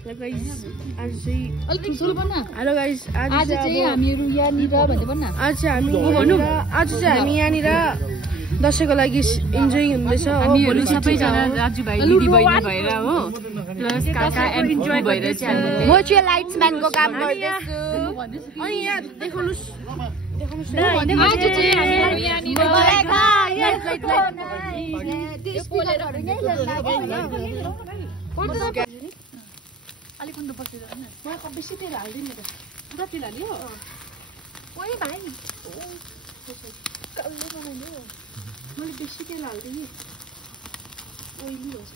hello guys आज चाहिँ अलि ठुलो भन्न हेलो गाइस आज चाहिँ हामीहरु यहाँनिर भन्दै भन्न आज चाहिँ हामी यहाँनिर दशैंको लागि इन्जोय हुँदैछ हामीहरु सबैजना दाजुभाइ दिदीबहिनी भएर हो प्लस काका एन्ड इन्जोय भएर चाहिँ म चाहिँ लाइट्सम्यानको काम गर्दैछु अनि यहाँ देखाउनुस् आज चाहिँ हामीहरु यहाँनिर अलि कुन बसेर हैन म बेसी तेल हाल्दिन त पुरा तेल हाल्यो ओइ भाइ कल्ले बनाइयो मैले बेसी तेल हाल्दिन ओइली हुन्छ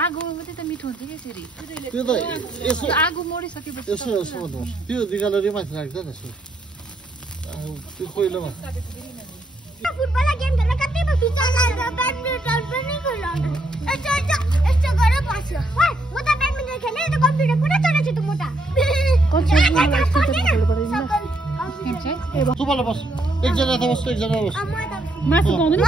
आगो मात्रै त मिठो हुन्छ के यसरी त्यो त यसो आगो मोडिसकेपछि यसो भन्नुहोस् त्यो दिगालरी माथि राख्दैन यसो त्यो कोइलोमा फुटबल गेम खेल्न कतै बस्छु चलाएर ब्याडमिन्टन पनि खेलाउन यस्तो गरेर बस्यो ओइ म त ब्याडमिन्टन खेल्ने त कम्प्युटर पुरा चलाउँछु त म त सुपाला बस एकजना त बस एकजना बस मासु पाउँदैन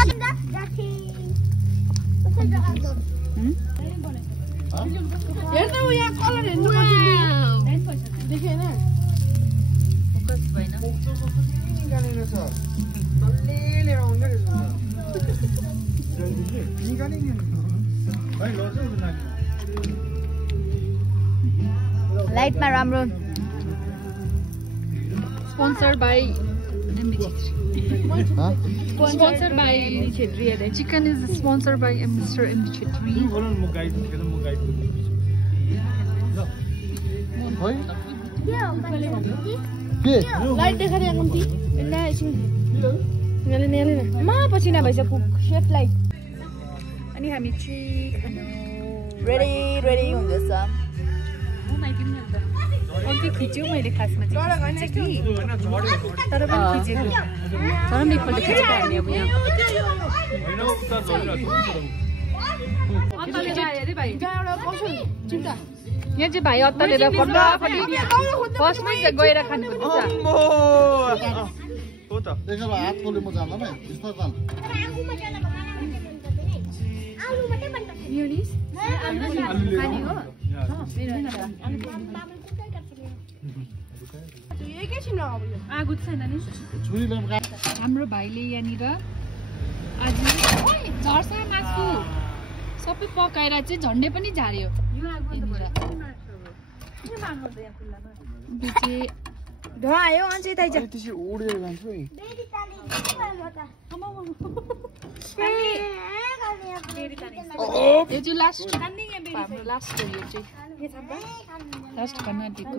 हेर्न उ यहाँ कलर हेर्नु देखेन फोकस भएन लाइटमा राम्रो sponsor by MB Chhetri sponsor by MB Chhetri chicken is sponsor by mister MB Chhetri के लाइट देखाइदिए कम्ती ना एकछिन नेले मा पछि नभइसक्यो शेफ लाइट अनि हामी चाहिँ खानु रेडी हुँदैछ घुमाइदिउँ न त अघि खिच्यो मैले खासमा चाहिँ तर पनि खिचेको तर पनि एकपल्ट खिचेको हामी अब यहाँ यहाँ चाहिँ भाइ अत्तालेर फटाफटी फर्स्टमै गएर खानुपर्छ एकजना हात खोले म जान्दैन है बिस्तार जान आगो छैन नि हाम्रो भाइले यहाँनिर आज झर्छ मासु सबै पकाएर चाहिँ झन्डै पनि झार्यो धुवा आयो अझै दाइ जा त्यसै उडेर जान्छ है यो चाहिँ लास्ट हाम्रो लास्ट हो यो चाहिँ लास्ट खाना आँटेको